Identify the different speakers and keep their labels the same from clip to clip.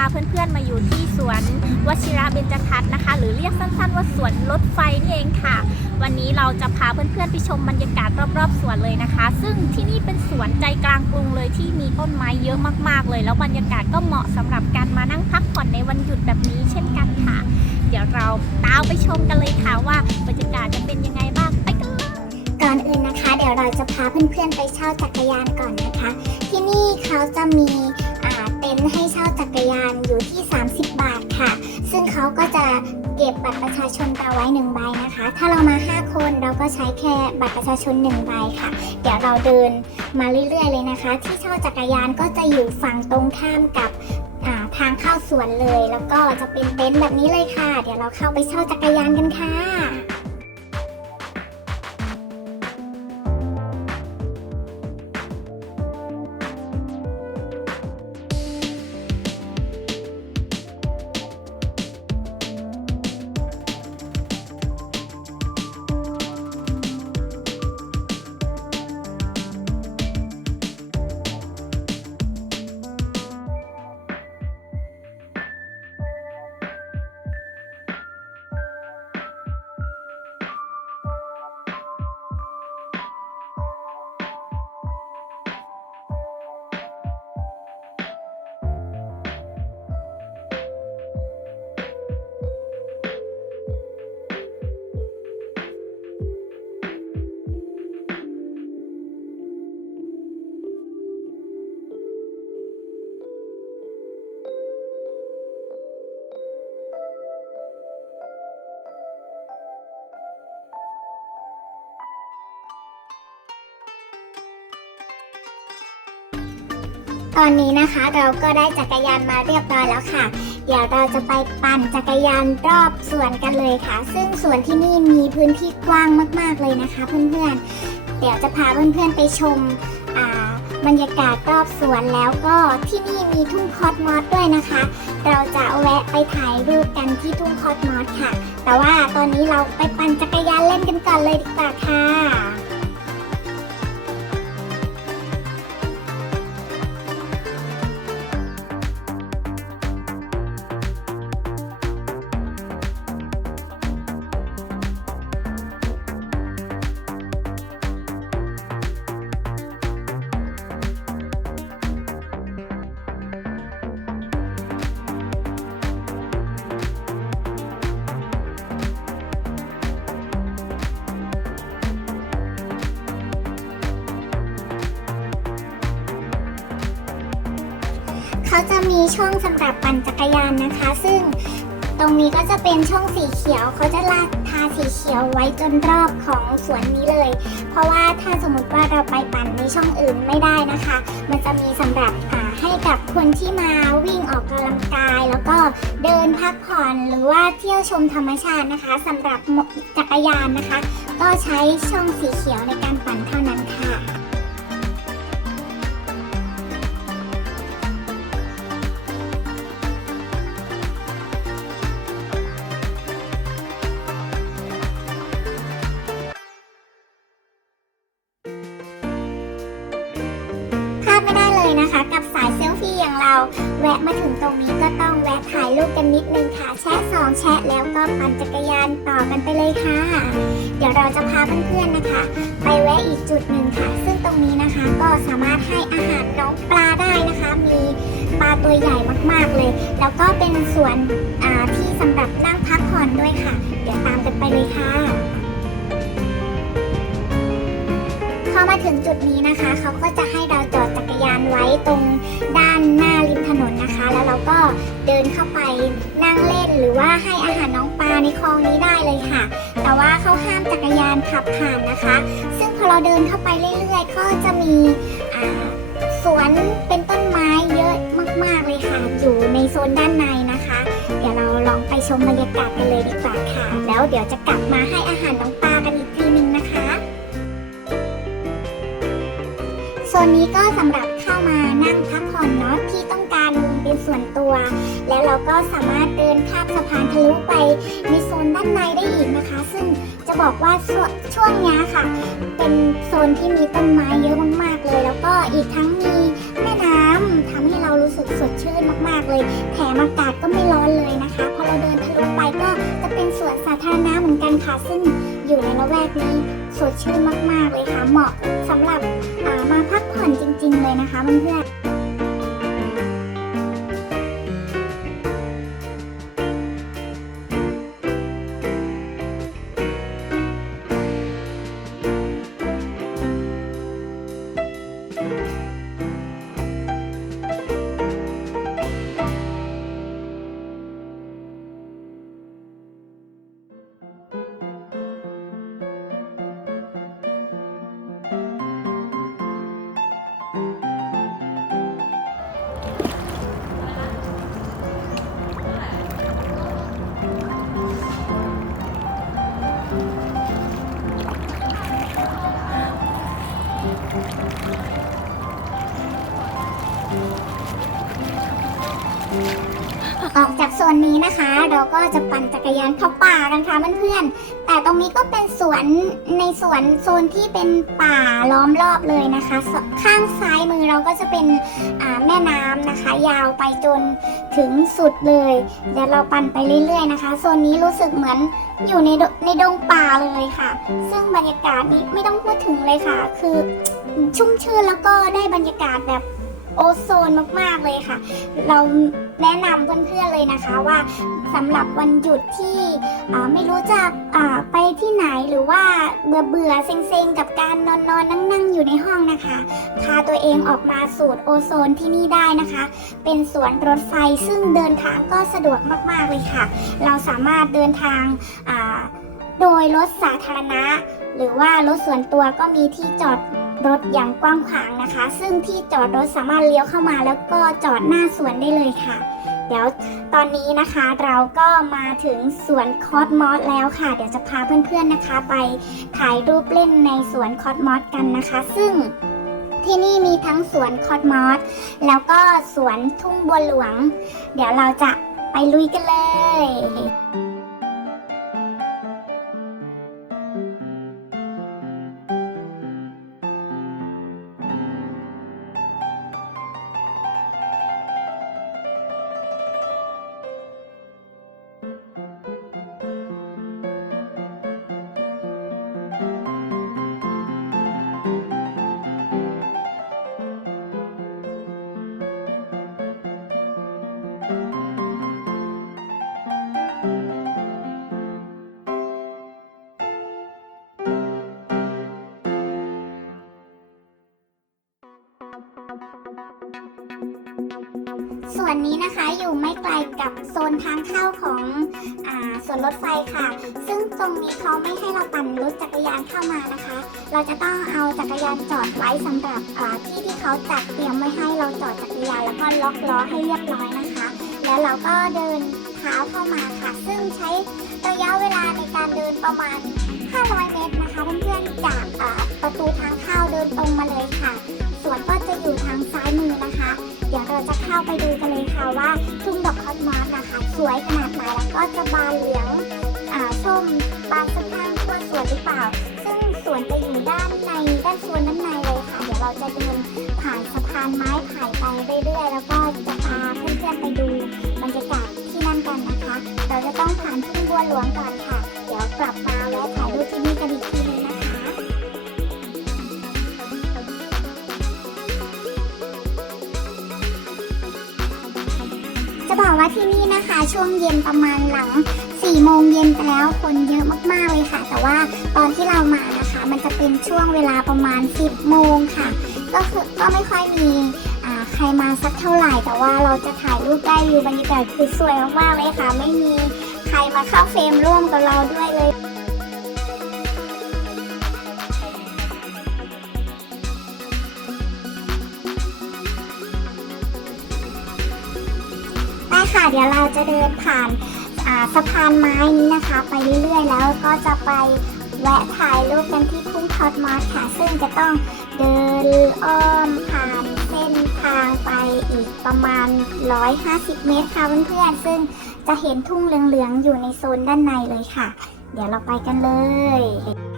Speaker 1: าเพื่อนๆมาอยู่ที่สวนวชิระเบญจทัศน์นะคะ หรือเรียกสั้นๆว่าสวนรถไฟนี่เองค่ะ วันนี้เราจะพาเพื่อนๆไปชมบรรยากาศรอบๆสวนเลยนะคะ ซึ่งที่นี่เป็นสวนใจกลางกรุงเลยที่มีต้นไม้เยอะมากๆเลย แล้วบรรยากาศก็เหมาะสำหรับการมานั่งพักผ่อนในวันหยุดแบบนี้เช่นกันค่ะ เดี๋ยวเราตามไปชมกันเลยค่ะว่าบรรยากาศจะเป็นยังไงบ้างไปกันเลย
Speaker 2: ก่อนอื่นนะคะ เดี๋ยวเราจะพาเพื่อนๆไปเช่าจักรยานก่อนนะคะ ที่นี่เขาจะมี เต็นท์ให้เช่าจักรยานอยู่ที่ 30 บาทค่ะ ซึ่งเขาก็จะเก็บบัตรประชาชนเราไว้หนึ่งใบนะคะ ถ้าเรามา 5 คนเราก็ใช้แค่บัตรประชาชนหนึ่งใบค่ะ เดี๋ยวเราเดินมาเรื่อยๆเลยนะคะ ที่เช่าจักรยานก็จะอยู่ฝั่งตรงข้ามกับาทางเข้าสวนเลย แล้วก็จะเป็นเต็นท์แบบนี้เลยค่ะ เดี๋ยวเราเข้าไปเช่าจักรยานกันค่ะ ตอนนี้นะคะเราก็ได้จักรยานมาเรียบร้อยแล้วค่ะ เดี๋ยวเราจะไปปั่นจักรยานรอบสวนกันเลยค่ะ ซึ่งสวนที่นี่มีพื้นที่กว้างมาก ๆเลยนะคะ เพื่อนๆ เดี๋ยวจะพาเพื่อนๆไปชมบรรยากาศรอบสวนแล้วก็ที่นี่มีทุ่งคอสมอสด้วยนะคะ เราจะแวะไปถ่ายรูปกันที่ทุ่งคอสมอสค่ะ แต่ว่าตอนนี้เราไปปั่นจักรยานเล่นกันก่อนเลยดีกว่าค่ะ จะมีช่องสำหรับปั่นจักรยานนะคะ ซึ่งตรงนี้ก็จะเป็นช่องสีเขียวเขาจะลาดทาสีเขียวไว้จนรอบของสวนนี้เลย เพราะว่าถ้าสมมติว่าเราไปปั่นในช่องอื่นไม่ได้นะคะ มันจะมีสำหรับอ่าให้กับคนที่มาวิ่งออกกำลังกาย แล้วก็เดินพักผ่อนหรือว่าเที่ยวชมธรรมชาตินะคะสำหรับจักรยานนะคะ ก็ใช้ช่องสีเขียวในการปั่นท่า แวะมาถึงตรงนี้ก็ต้องแวะถ่ายรูปกันนิดนึงค่ะ แชะสองแชะแล้วก็ปั่นจักรยานต่อกันไปเลยค่ะ เดี๋ยวเราจะพาเพื่อนๆนะคะ ไปแวะอีกจุดหนึ่งค่ะ ซึ่งตรงนี้นะคะก็สามารถให้อาหารน้องปลาได้นะคะ มีปลาตัวใหญ่มากๆเลย แล้วก็เป็นสวนที่สำหรับนั่งพักผ่อนด้วยค่ะ เดี๋ยวตามกันไปเลยค่ะพอมาถึงจุดนี้นะคะ เขาก็จะให้เราจอดจักรยานไว้ตรงด้านหน้า แล้วเราก็เดินเข้าไปนั่งเล่นหรือว่าให้อาหารน้องปลาในคลองนี้ได้เลยค่ะ แต่ว่าเขาห้ามจักรยานขับผ่านนะคะ ซึ่งพอเราเดินเข้าไปเรื่อยๆ ก็จะมีสวนเป็นต้นไม้เยอะมากๆเลยค่ะ อยู่ในโซนด้านในนะคะ เดี๋ยวเราลองไปชมบรรยากาศกันเลยดีกว่าค่ะ แล้วเดี๋ยวจะกลับมาให้อาหารน้องปลากันอีกทีนึงนะคะโซนนี้ก็สำหรับเข้ามานั่งพักผ่อนเนาะที่ ส่วนตัว แล้วเราก็สามารถเดินข้ามสะพานทะลุไปในโซนด้านในได้อีกนะคะ ซึ่งจะบอกว่าช่วงนี้ค่ะ เป็นโซนที่มีต้นไม้เยอะมากๆเลย แล้วก็อีกทั้งมีแม่น้ำทำให้เรารู้สึกสดชื่นมากๆเลยแถมอากาศก็ไม่ร้อนเลยนะคะพอเราเดินทะลุไปก็จะเป็นสวนสาธารณะเหมือนกันค่ะ ซึ่งอยู่ในละแวกนี้สดชื่นมากๆเลยค่ะ เหมาะสำหรับมาพักผ่อนจริง ๆ เลยนะคะเพื่อน นนี้นะคะ เราก็จะปั่นจักรยานเข้าป่ากันค่ะเพื่อนๆ แต่ตรงนี้ก็เป็นสวนในสวนโซนที่เป็นป่าล้อมรอบเลยนะคะ ข้างซ้ายมือเราก็จะเป็นแม่น้ำนะคะ ยาวไปจนถึงสุดเลย เดี๋ยวเราปั่นไปเรื่อยๆนะคะ โซนนี้รู้สึกเหมือนอยู่ในในดงป่าเลยค่ะ ซึ่งบรรยากาศนี้ไม่ต้องพูดถึงเลยค่ะ คือชุ่มชื่นแล้วก็ได้บรรยากาศแบบ โอโซนมากๆเลยค่ะ เราแนะนำเพื่อนๆเลยนะคะว่าสำหรับวันหยุดที่ไม่รู้จะไปที่ไหนหรือว่าเบื่อเบื่อๆเซ็งๆ กับการนอนนอนนั่งนั่งๆอยู่ในห้องนะคะ พาตัวเองออกมาสูดโอโซนที่นี่ได้นะคะ เป็นสวนรถไฟซึ่งเดินทางก็สะดวกมากๆเลยค่ะ เราสามารถเดินทางโดยรถสาธารณะ หรือว่ารถส่วนตัวก็มีที่จอด รถอย่างกว้างขวางนะคะ ซึ่งที่จอดรถสามารถเลี้ยวเข้ามาแล้วก็จอดหน้าสวนได้เลยค่ะ เดี๋ยวตอนนี้นะคะเราก็มาถึงสวนคอสมอสแล้วค่ะ เดี๋ยวจะพาเพื่อนๆนะคะ ไปถ่ายรูปเล่นในสวนคอสมอสกันนะคะ ซึ่งที่นี่มีทั้งสวนคอสมอสแล้วก็สวนทุ่งบัวหลวง เดี๋ยวเราจะไปลุยกันเลย วนนี้นะคะอยู่ไม่ไกลกับโซนทางเข้าของอาสวนรถไฟค่ะ ซึ่งตรงนี้เขาไม่ให้เราปั่นรถจักรยานเข้ามานะคะ เราจะต้องเอาจักรยานจอดไว้สำหรับที่ที่เขาจัดเตรียมไว้ให้เราจอดจักรยานแล้วก็ล็อกล้อให้เรียบร้อยนะคะ แล้วเราก็เดินเท้าเข้ามาค่ะ ซึ่งใช้ระยะเวลาในการเดินประมาณ 500 เมตรนะคะเพื่อนๆจากประตูทางเข้าเดินตรงมาเลยค่ะ สวนก็จะอยู่ทางซ้ายมือนะคะ เดี๋ยวเราจะเข้าไปดูกันเลยค่ะว่าทุ่งดอกคอสมอสนะคะ สวยขนาดไหนแล้วก็จะบานเหลืองอ่าส้มบานสะพรั่งทั่วสวนหรือเปล่า ซึ่งสวนจะอยู่ด้านในด้านโซนด้านในเลยค่ะ เดี๋ยวเราจะเดินผ่านสะพานไม้ผ่านไปเรื่อยๆ แล้วก็จะพาเพื่อนๆไปดูบรรยากาศที่นั่นกันนะคะ เราจะต้องผ่านทุ่งบัวหลวงก่อนค่ะ เดี๋ยวกลับมาแวะถ่ายรูปที่นี่กันอีกทีนึง บอกว่าที่นี่นะคะ ช่วงเย็นประมาณหลัง4โมงเย็นไปแล้วคนเยอะมากๆเลยค่ะ แต่ว่าตอนที่เรามานะคะ มันจะเป็นช่วงเวลาประมาณ 10 โมงค่ะ ก็คือก็ไม่ค่อยมีใครมาสักเท่าไหร่ แต่ว่าเราจะถ่ายรูปได้วิวบรรยากาศคือสวยมากๆเลยค่ะ ไม่มีใครมาเข้าเฟรมร่วมกับเราด้วยเลย ค่ะ เดี๋ยวเราจะเดินผ่านาสะพานไม้นี้นะคะ ไปเรื่อยๆ แล้วก็จะไปแวะถ่ายรูปกันที่ทุ่งคอสมอสค่ะ ซึ่งจะต้องเดินอ้อมผ่านเส้นทางไปอีกประมาณ 150 เมตรค่ะเพื่อนๆ ซึ่งจะเห็นทุ่งเหลืองๆ อยู่ในโซนด้านในเลยค่ะ เดี๋ยวเราไปกันเลย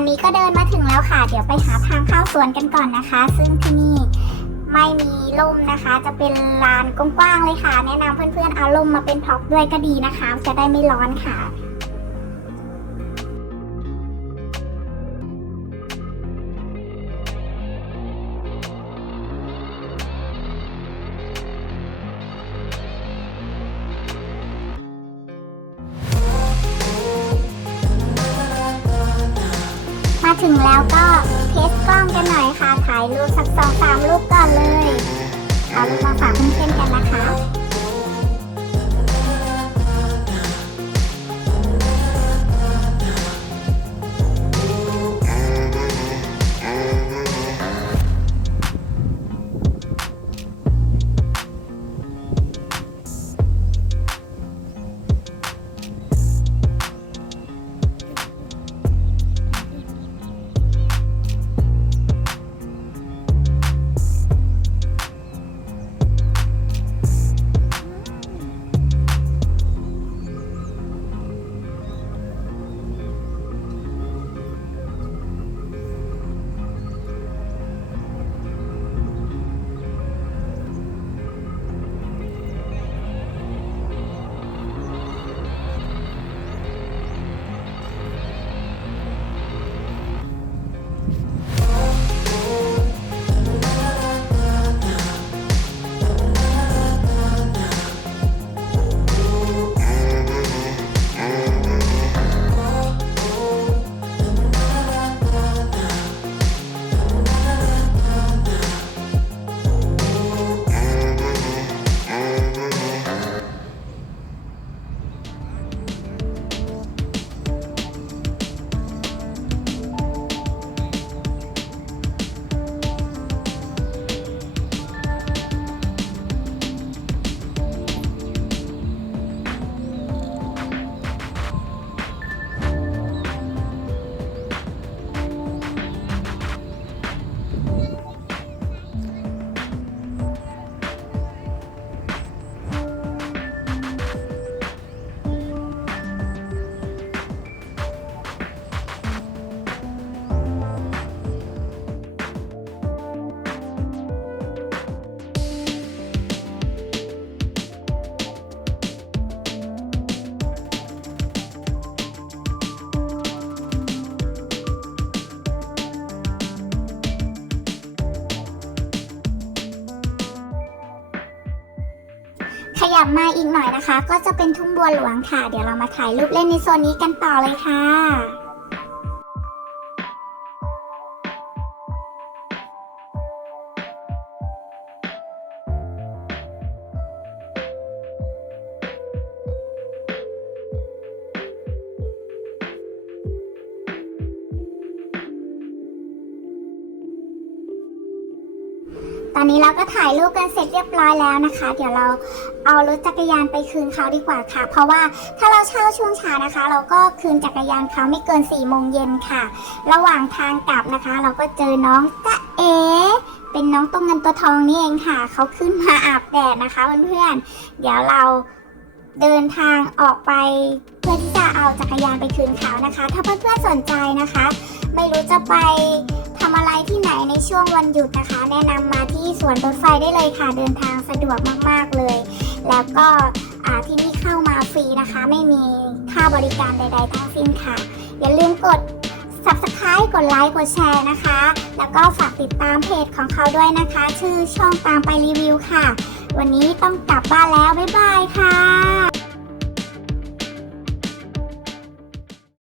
Speaker 2: อนนี้ก็เดินมาถึงแล้วค่ะ เดี๋ยวไปหาทางเข้าสวนกันก่อนนะคะ ซึ่งที่นี่ไม่มีร่มนะคะ จะเป็นลานกว้างๆเลยค่ะ แนะนำเพื่อนๆเอาร่มมาเป็นท็อปด้วยก็ดีนะคะ จะได้ไม่ร้อนค่ะ สักสองสามรูปก่อนเลย เอาลูกมาฝากเพื่อนๆกันนะคะ ขยับมาอีกหน่อยนะคะ ก็จะเป็นทุ่งบัวหลวงค่ะ เดี๋ยวเรามาถ่ายรูปเล่นในโซนนี้กันต่อเลยค่ะ ตอนนี้เราก็ถ่ายรูปกันเสร็จเรียบร้อยแล้วนะคะ เดี๋ยวเราเอารถจักรยานไปคืนเขาดีกว่าค่ะ เพราะว่าถ้าเราเช่าช่วงเช้านะคะ เราก็คืนจักรยานเขาไม่เกิน4ี่โมงเย็นค่ะ ระหว่างทางกลับนะคะ เราก็เจอน้องจ๊ะเอเป็นน้องตัวเงินตัวทองนี่เองค่ะ เขาขึ้นมาอาบแดดนะคะเพื่อนๆเดี๋ยวเราเดินทางออกไปเพื่อที่จะเอาจักรยานไปคืนเขานะคะ ถ้าเพื่อนๆสนใจนะคะ ไม่รู้จะไป ช่วงวันหยุดนะคะ แนะนำมาที่สวนรถไฟได้เลยค่ะ เดินทางสะดวกมาก ๆ เลย แล้วก็ที่นี่เข้ามาฟรีนะคะ ไม่มีค่าบริการใด ๆ ทั้งสิ้นค่ะ อย่าลืมกด subscribe กดไลค์กดแชร์นะคะ แล้วก็ฝากติดตามเพจของเขาด้วยนะคะ ชื่อช่องตามไปรีวิวค่ะ วันนี้ต้องกลับบ้านแล้ว บ๊ายบายค่ะ